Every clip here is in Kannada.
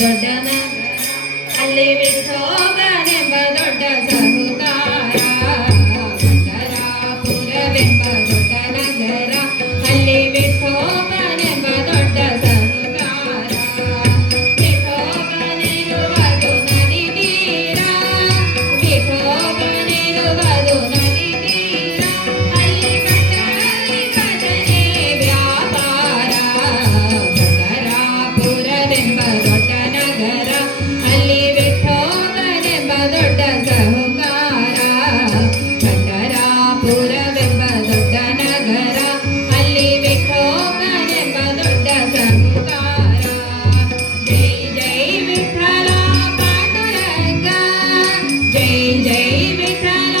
ದೊಡ್ಡ ನಗರ ಅಲ್ಲಿ ವಿಠೋಬನೆಂಬ ದೊಡ್ಡ ಸಾಹುಕಾರ ಪಂಢರಾಪುರವೆಂಬ ದೊಡ್ಡ ನಗರ ಅಲ್ಲಿ ವಿಠೋಬನೆಂಬ ದೊಡ್ಡ ಸಾಹುಕಾರ ವಿಠೋಬನಿರುವುದು ನದಿ ತೀರ ವಿಠೋಬನಿರುವುದು ನದಿ ತೀರ ಅಲ್ಲಿ ಭಟ್ಟರಿ ಭಜನೆ ವ್ಯಾಪಾರ ಪಂಢರಾಪುರವೆಂಬ ದೊಡ್ಡ ನಗರ ಅಲ್ಲಿ ವಿಠೋಬನೆಂಬ ದೊಡ್ಡ ಸಾಹುಕಾರ ಪಂಢರಾಪುರವೆಂಬ ದೊಡ್ಡ ನಗರ ಅಲ್ಲಿ ವಿಠೋಬನೆಂಬ ದೊಡ್ಡ ಸಾಹುಕಾರ ಜೈ ಜೈ ವಿಠಲ ಪಾಂಡುರಂಗ ಜೈ ಜೈ ವಿಠಲ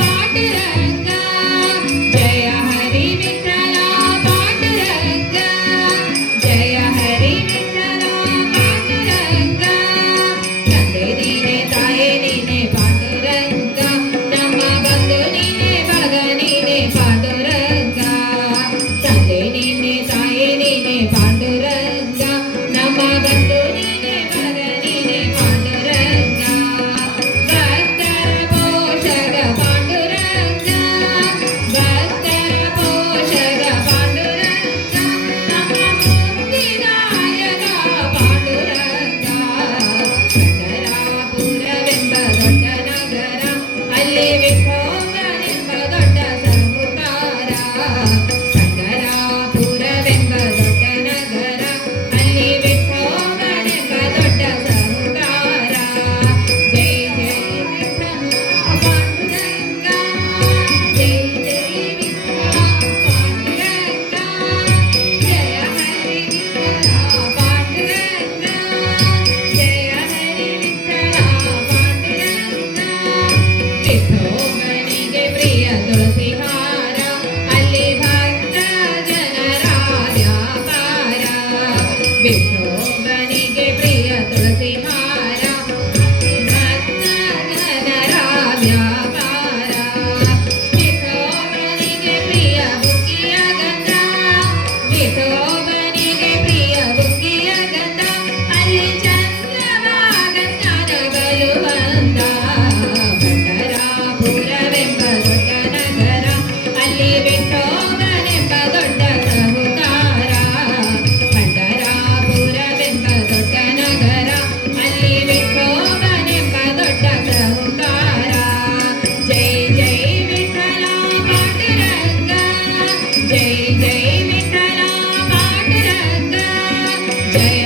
ಪಾಂಡುರಂಗ ಜಯ ಹರಿ ವಿಠಲ ಪಾಂಡುರಂಗ ಜಯ ಹರಿ ವಿಠಲ ಪಾಂಡುರಂಗ ತಂದೆ ನೀನೆ ತಾಯೇ ನೀನೆ ಪಾಂಡುರಂಗ ನಮ್ಮ ಬಂಧು ನೀನೆ ಬಳಗ ನೀನೆ ಪಾಂಡುರಂಗ ತಂದೆ ನೀನೆ ತಾಯೇ ನೀನೆ ಪಾಂಡುರಂಗ ನಮ್ಮ ಬಂಧು ನೀನೆ ಬಳಗ ನೀನೆ ಪಾಂಡುರಂಗ ಭಕ್ತರ ಪೋಷಕ ಪಾಂಡುರಂಗ ಭಕ್ತರ ಪೋಷಕ ಪಾಂಡುರಂಗ ನಮ್ಮ ಮುಕ್ತಿದಾಯಕ ಪಾಂಡುರಂಗ ಪಂಢರಾಪುರವೆಂಬ ದೊಡ್ಡ ನಗರ ಅಲ್ಲಿ ವಿಠೋಬನೆಂಬ ದೊಡ್ಡ ಸಾಹುಕಾರ ಪಂಢರಾಪುರವೆಂಬ ದೊಡ್ಡ ನಗರ ಅಲ್ಲಿ ವಿಠೋಬನೆಂಬ ದೊಡ್ಡ ಸಾಹುಕಾರ ಜೈ ಜೈ ವಿಠಲ ಪಾಂಡುರಂಗ ಜೈ ಜೈ ವಿಠಲ ಪಾಂಡುರಂಗ ಜಯ ಹರಿ ವಿಠಲ ಪಾಂಡುರಂಗ ಜಯ ಹರಿ ವಿಠಲ ಪಾಂಡುರಂಗ ವಿಠೋಬನಿಗೆ ಪ್ರಿಯ ತುಳಸಿ ಹಾರ ಅಲ್ಲಿ ಭಕ್ತ ಜನರ ವ್ಯಾಪಾರ ವಿಠೋಬನಿಗೆ ಪ್ರಿಯ ತುಳಸಿ ಹಾರ ಅಲ್ಲಿ ಭಕ್ತ ಜನರ ವ್ಯಾಪಾರ ವಿಠೋಬನಿಗೆ ಪ್ರಿಯ ಬುಕ್ಕಿಯ ಗಂಧ ವಿಠೋಬನಿಗೆ ಪ್ರಿಯ ಬುಕ್ಕಿಯ ಗಂಧ ಅಲ್ಲಿ ಚಂದ್ರಭಾಗಜ್ಞಾನ ಬಲುವಂತ ಪಂಢರಾಪುರವೆಂಬ ದೊಡ್ಡ ನಗರ ಅಲ್ಲಿ ವಿಠೋಬನೆಂಬ ದೊಡ್ಡ ಸಾಹುಕಾರ ಪಂಢರಾಪುರವೆಂಬ ದೊಡ್ಡ ನಗರ ಅಲ್ಲಿ ವಿಠೋಬನೆಂಬ ದೊಡ್ಡ ಸಾಹುಕಾರ ಜೈ ಜೈ ವಿಠಲ ಪಾಂಡುರಂಗ ಜೈ ಜೈ ವಿಠಲ ಪಾಂಡುರಂಗ ಜಯ